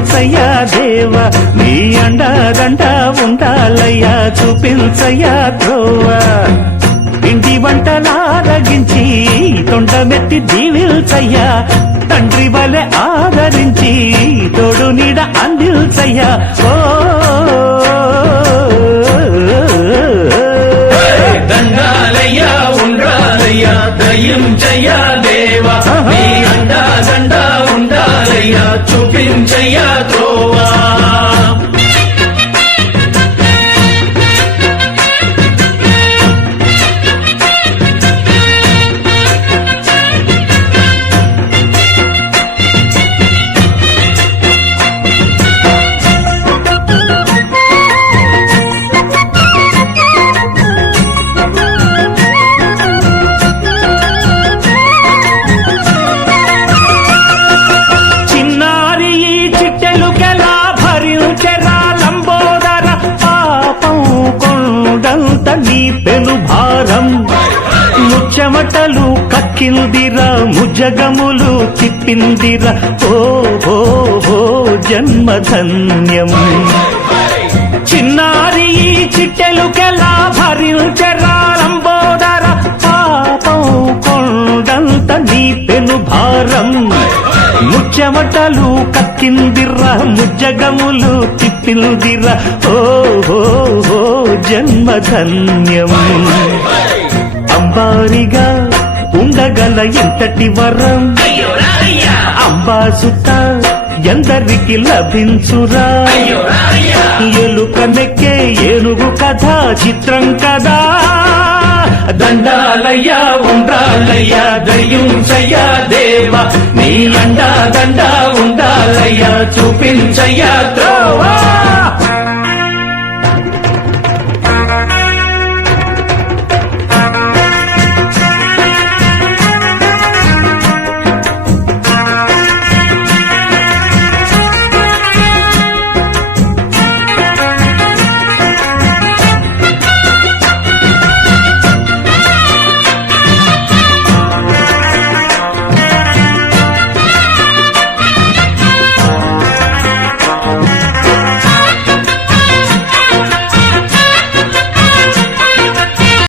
చూపించయ్యా దేవా నీ అండదండ ఉండాలయ్యా చూపించయ్యా త్రోవా ఇంటి వంటలారగించి తొండమెత్తి దీవిల్చయ్యా తండ్రి వలె ఆదరించి తోడు నీడ అందిల్చయ్యా ఓ దండాలయ్యా ఉండాలయ్యా దయించయ్యా దేవా నీ అండదండ ఉండాలయ్యా చూపించయ్యా త్రోవా పెను భారం ముచ్చమటలు కక్కిందిరా ముజగములు తిప్పిందిరా ఓ జన్మధన్యం చిన్నారి చిట్టెలుకెలా భరించరా లంబోదర పాపం కొండంత నీ పెను భారం ముచ్చమటలు కక్కిందిరా ముజ్జగములు తిప్పిందిరా ఓ జన్మధన్యం అంబారిగా ఉండగల ఎంతటి వరం అంబాసుత ఎందరికి లభించురా ఎలుక నెక్కే ఏనుగు కథ చిత్రం కదా దండాలయ్యా ఉండాలయ్యా దయించయ్యా దేవా నీ అండా దండ ఉండాలయ్యా చూపించయ్యా త్రోవా